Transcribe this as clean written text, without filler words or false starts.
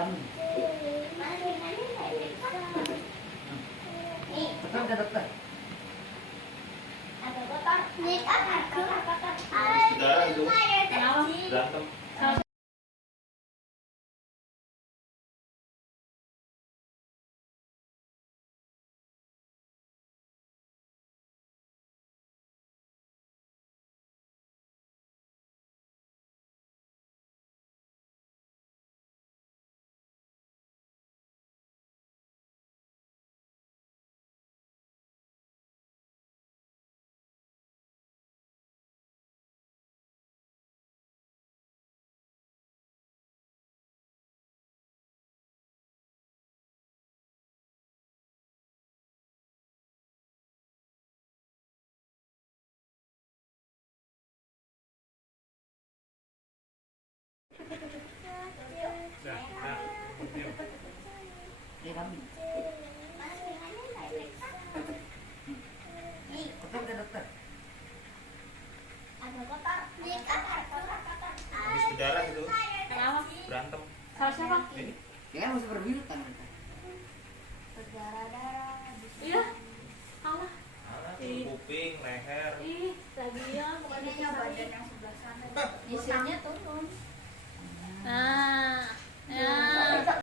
Kami. Dokter, dokter. Saudara itu berantem. Kami. Dokter, dokter. Habis berdarah itu Kenapa? berantem. Salah siapa? Ini Ya kan masih berbirutan mereka. Berdarah-darah. Iya. Allah. kuping, leher. Ih, lagian kemarin Ininya badan yang sebelah sana. Isinya tuh